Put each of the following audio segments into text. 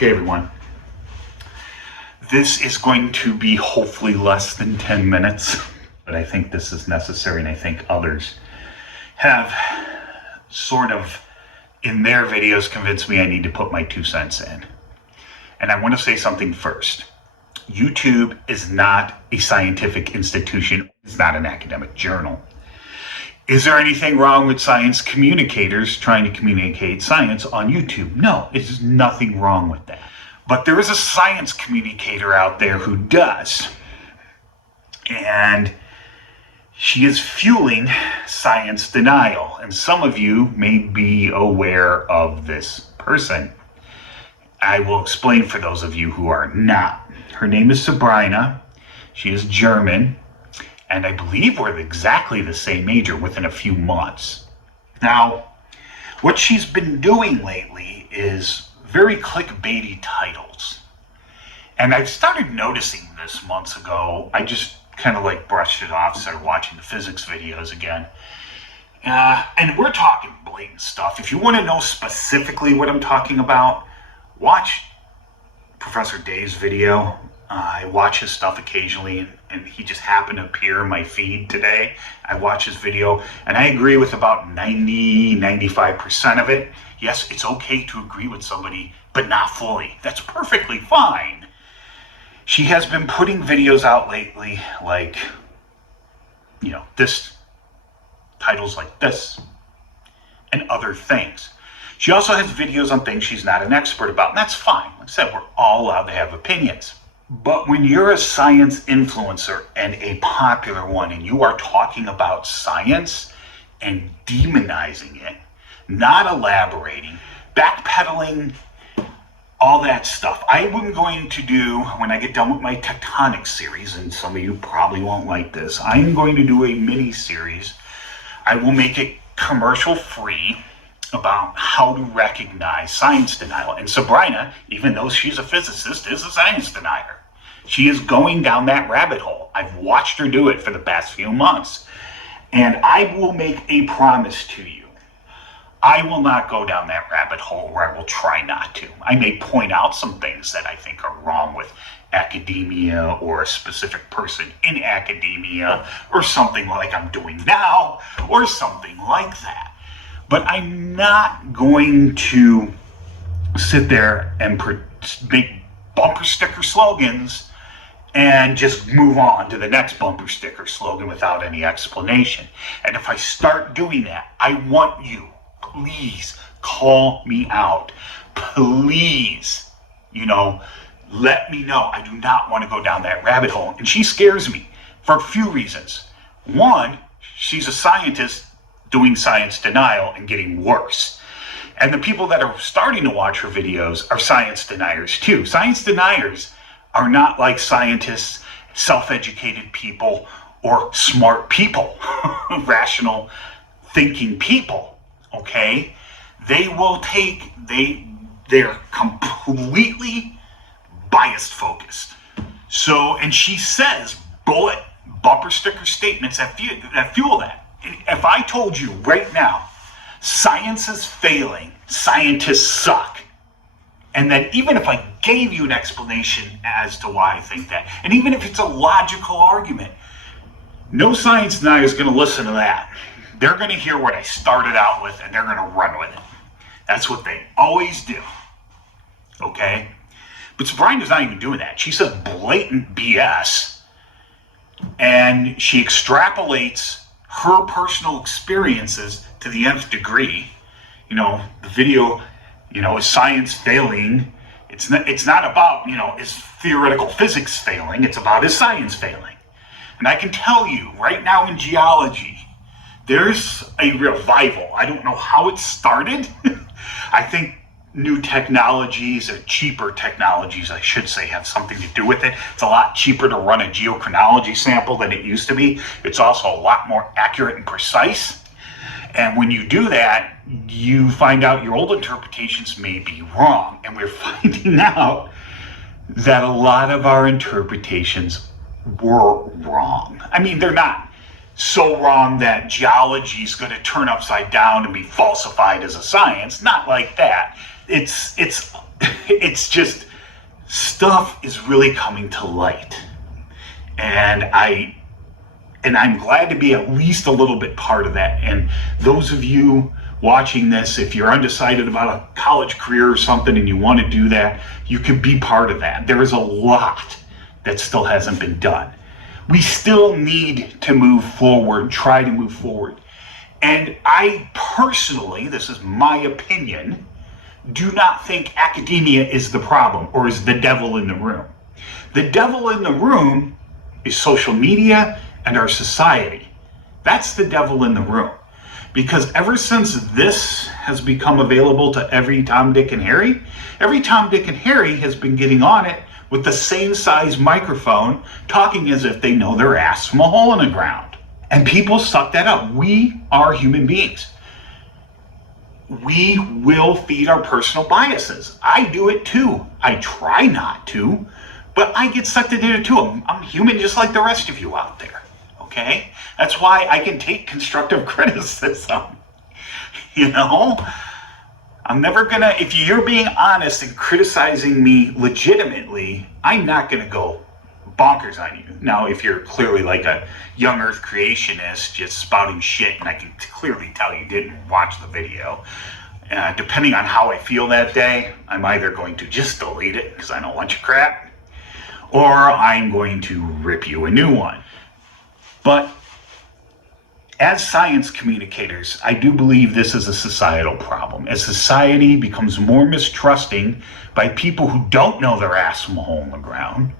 Okay, everyone. This is going to be hopefully less than 10 minutes, but I think this is necessary, and I think others have sort of, in their videos, convinced me I need to put my 2 cents in. And I want to say something first. YouTube is not a scientific institution. It's not an academic journal. Is there anything wrong with science communicators trying to communicate science on YouTube? No, there's nothing wrong with that. But there is a science communicator out there who does. And she is fueling science denial. And some of you may be aware of this person. I will explain for those of you who are not. Her name is Sabrina. She is German. And I believe we're exactly the same age or within a few months. Now, what she's been doing lately is very clickbaity titles. And I've started noticing this months ago. I just kind of like brushed it off, started watching the physics videos again. And we're talking blatant stuff. If you want to know specifically what I'm talking about, watch Professor Day's video. I watch his stuff occasionally, and he just happened to appear in my feed today. I watch his video, and I agree with about 95% of it. Yes, it's okay to agree with somebody, but not fully. That's perfectly fine. She has been putting videos out lately like, this, titles like this, and other things. She also has videos on things she's not an expert about, and that's fine. Like I said, we're all allowed to have opinions. But when you're a science influencer and a popular one, and you are talking about science and demonizing it, not elaborating, backpedaling, all that stuff. I'm going to do, when I get done with my tectonic series, and some of you probably won't like this, I'm going to do a mini series. I will make it commercial free about how to recognize science denial. And Sabrina, even though she's a physicist, is a science denier. She is going down that rabbit hole. I've watched her do it for the past few months. And I will make a promise to you. I will not go down that rabbit hole, or I will try not to. I may point out some things that I think are wrong with academia or a specific person in academia or something like I'm doing now or something like that. But I'm not going to sit there and make bumper sticker slogans and just move on to the next bumper sticker slogan without any explanation. And if I start doing that, I want you, please call me out. Please, let me know. I do not want to go down that rabbit hole. And she scares me for a few reasons. One, she's a scientist doing science denial and getting worse. And the people that are starting to watch her videos are science deniers too. Science deniers are not like scientists, self-educated people, or smart people, rational thinking people, okay? They're completely biased focused. So, and she says bumper sticker statements that fuel that. And if I told you right now, science is failing, scientists suck, and then even if I gave you an explanation as to why I think that, and even if it's a logical argument, no science denier is going to listen to that. They're going to hear what I started out with, and they're going to run with it. That's what they always do. Okay? But Sabrina's not even doing that. She says blatant BS, and she extrapolates her personal experiences to the nth degree. The video, is science failing? It's not about, is theoretical physics failing? It's about is science failing? And I can tell you right now in geology, there's a revival. I don't know how it started. I think new technologies, or cheaper technologies, I should say, have something to do with it. It's a lot cheaper to run a geochronology sample than it used to be. It's also a lot more accurate and precise. And when you do that, you find out your old interpretations may be wrong. And we're finding out that a lot of our interpretations were wrong. I mean, they're not so wrong that geology is going to turn upside down and be falsified as a science. Not like that. It's it's just, stuff is really coming to light. And I'm glad to be at least a little bit part of that. And those of you watching this, if you're undecided about a college career or something and you want to do that, you can be part of that. There is a lot that still hasn't been done. We still need to move forward, try to move forward. And I personally, this is my opinion, do not think academia is the problem or is the devil in the room. The devil in the room is social media and our society. That's the devil in the room. Because ever since this has become available to every Tom, Dick, and Harry, every Tom, Dick, and Harry has been getting on it with the same size microphone, talking as if they know their ass from a hole in the ground. And people suck that up. We are human beings. We will feed our personal biases. I do it too. I try not to, but I get sucked into it too. I'm human just like the rest of you out there, okay? That's why I can take constructive criticism, you know? I'm never gonna, if you're being honest and criticizing me legitimately, I'm not gonna go bonkers on you. Now, if you're clearly like a young earth creationist just spouting shit, and I can clearly tell you didn't watch the video, depending on how I feel that day, I'm either going to just delete it because I don't want your crap, or I'm going to rip you a new one. But as science communicators, I do believe this is a societal problem. As society becomes more mistrusting by people who don't know their ass from a hole in the ground,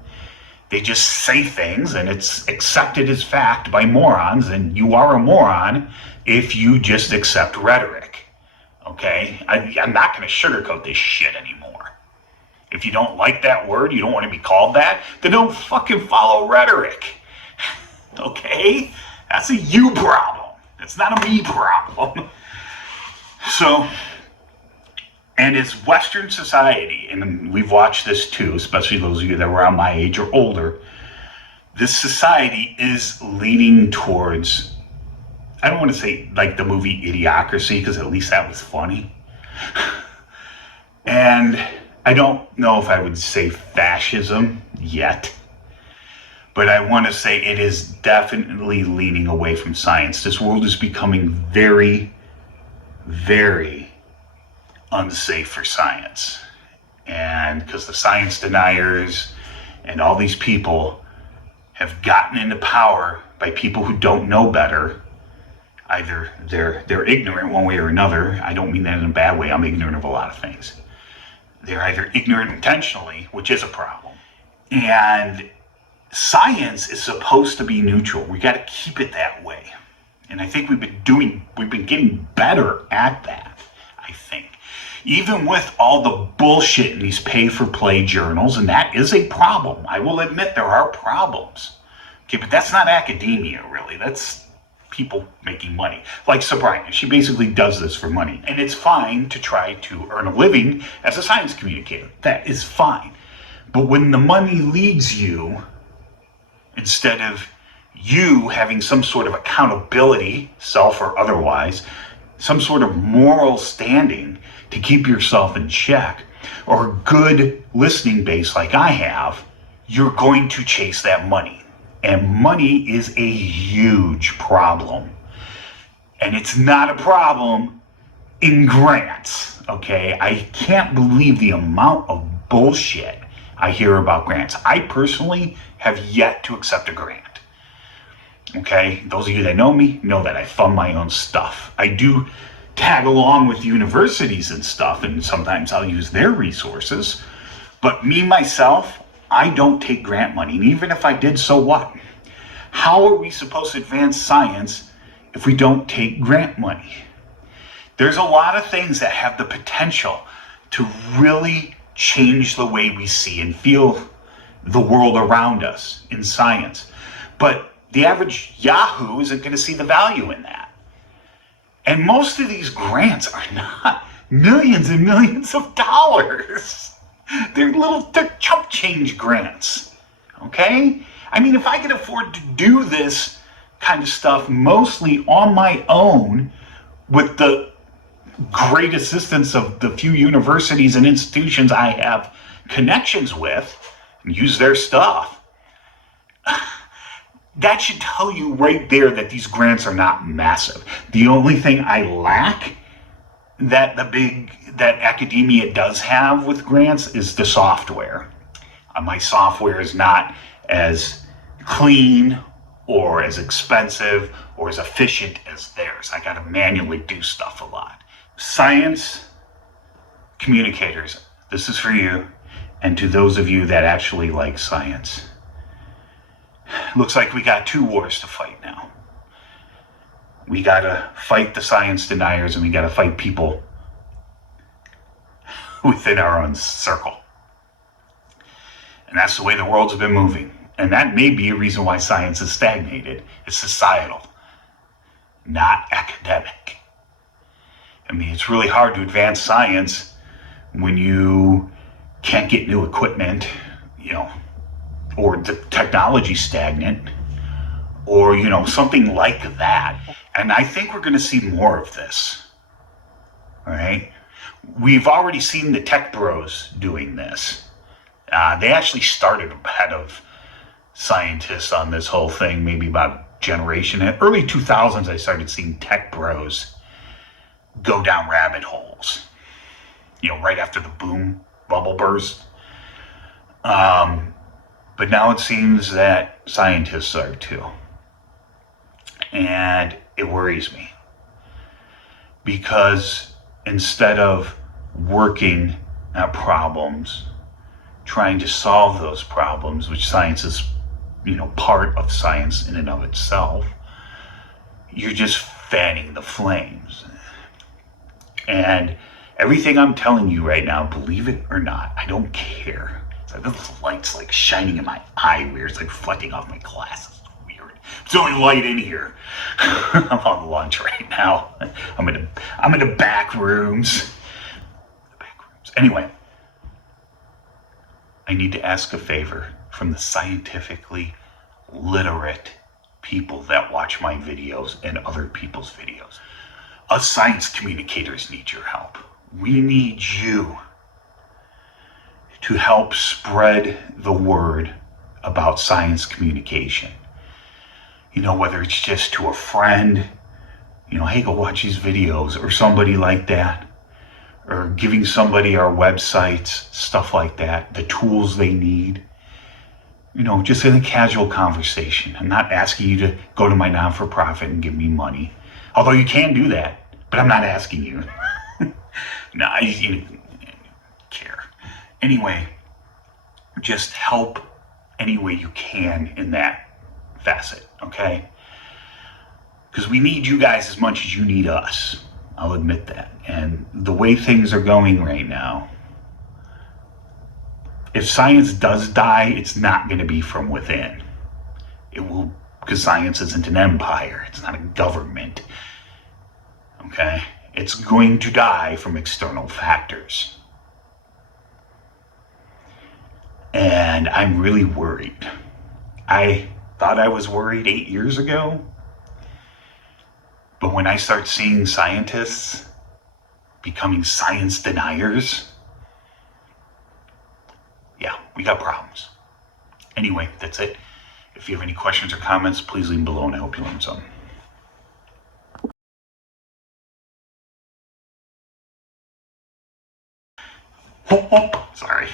they just say things and it's accepted as fact by morons, and you are a moron if you just accept rhetoric. Okay? I'm not going to sugarcoat this shit anymore. If you don't like that word, you don't want to be called that, then don't fucking follow rhetoric. Okay? That's a you problem. It's not a me problem. So, and it's Western society, and we've watched this too, especially those of you that were around my age or older, this society is leaning towards, I don't want to say like the movie Idiocracy, because at least that was funny. And I don't know if I would say fascism yet, but I want to say it is definitely leaning away from science. This world is becoming very, very unsafe for science. And because the science deniers and all these people have gotten into power by people who don't know better. Either they're ignorant one way or another. I don't mean that in a bad way. I'm ignorant of a lot of things. They're either ignorant intentionally, which is a problem, and science is supposed to be neutral. We got to keep it that way. And I think we've been getting better at that, I think. Even with all the bullshit in these pay-for-play journals, and that is a problem. I will admit there are problems. Okay, but that's not academia, really. That's people making money. Like Sabrina, she basically does this for money. And it's fine to try to earn a living as a science communicator. That is fine. But when the money leads you, instead of you having some sort of accountability, self or otherwise, some sort of moral standing to keep yourself in check, or a good listening base like I have, you're going to chase that money. And money is a huge problem. And it's not a problem in grants, okay? I can't believe the amount of bullshit I hear about grants. I personally have yet to accept a grant. Okay, those of you that know me know that I fund my own stuff. I do tag along with universities and stuff, and sometimes I'll use their resources. But me, myself, I don't take grant money. And even if I did, so what? How are we supposed to advance science if we don't take grant money? There's a lot of things that have the potential to really change the way we see and feel the world around us in science. But the average Yahoo isn't going to see the value in that. And most of these grants are not millions and millions of dollars. They're chump change grants. Okay? I mean, if I could afford to do this kind of stuff mostly on my own with the great assistance of the few universities and institutions I have connections with and use their stuff. That should tell you right there that these grants are not massive. The only thing I lack that academia does have with grants is the software. My software is not as clean or as expensive or as efficient as theirs. I got to manually do stuff a lot. Science communicators, this is for you, and to those of you that actually like science. Looks like we got two wars to fight now. We gotta fight the science deniers, and we gotta fight people within our own circle. And that's the way the world's been moving. And that may be a reason why science is stagnated. It's societal, not academic. I mean, it's really hard to advance science when you can't get new equipment, or the technology stagnant, or, something like that. And I think we're going to see more of this. All right? We've already seen the tech bros doing this. They actually started ahead of scientists on this whole thing, maybe about generation. In early 2000s, I started seeing tech bros go down rabbit holes, right after the boom bubble burst. But now it seems that scientists are too. And it worries me. Because instead of working at problems, trying to solve those problems, which science is, part of science in and of itself, you're just fanning the flames. And everything I'm telling you right now, believe it or not, I don't care. It's like those lights shining in my eye weird. It's reflecting off my glasses. It's weird. It's the only light in here. I'm on lunch right now. I'm in the back rooms. Anyway, I need to ask a favor from the scientifically literate people that watch my videos and other people's videos. Us science communicators need your help. We need you to help spread the word about science communication. Whether it's just to a friend, hey, go watch these videos, or somebody like that, or giving somebody our websites, stuff like that, the tools they need. Just in a casual conversation. I'm not asking you to go to my non-for-profit and give me money. Although you can do that, but I'm not asking you. No, I didn't care. Anyway, just help any way you can in that facet, okay? Because we need you guys as much as you need us. I'll admit that. And the way things are going right now, if science does die, it's not going to be from within. It will, because science isn't an empire. It's not a government. Okay? It's going to die from external factors. And I'm really worried. I thought I was worried 8 years ago. But when I start seeing scientists becoming science deniers, yeah, we got problems. Anyway, that's it. If you have any questions or comments, please leave them below, and I hope you learned something. Sorry.